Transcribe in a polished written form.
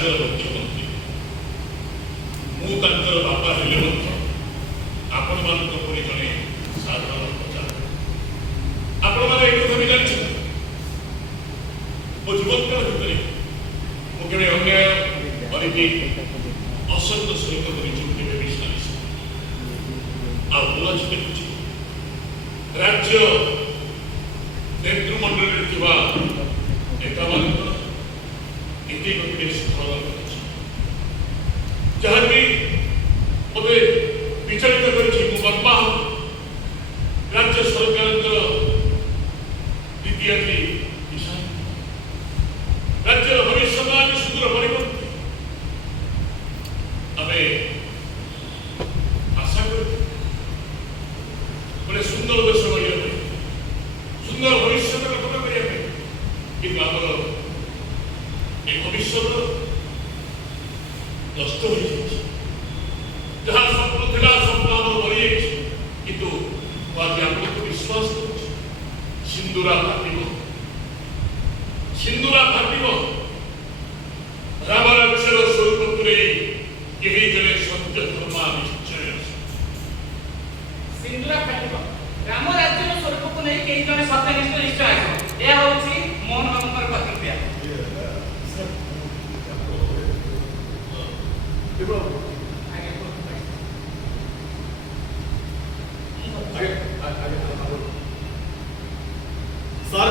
राज्यर मुख्यमंत्री मुझे बापा हेले आपण मान जड़े साधारण प्रजा आपण मैंने एक कथा भी जानते मो जीवनकाल भितर मुझे अन्याय करके असंत सहित केवे विश्वास आज देखुची राज्य नेतृमंडल नेता मान एति गोटे स्थल जहाँ भी मत विचलित कर राज्य सरकार नीति आदि राज्य भविष्य सुदूर परिवर्तन आम आशा कर सुंदर देश गढ़ा सुंदर भविष्य कल्पना करने कि आमर ये भविष्य नष्ट हो जहाँ स्वप्न था स्वप्न आम मरी किंतु आज आपको विश्वास सिंदूरा फाटिब राम राज्यर स्वरूप को यही जने सत्य धर्मा निश्चय सिंदूरा फाटिब राम राज्यर स्वरूप को नहीं कई जने सत्यनिष्ठ निश्चय यह होची मोहन बाबूर प्रतिक्रिया सार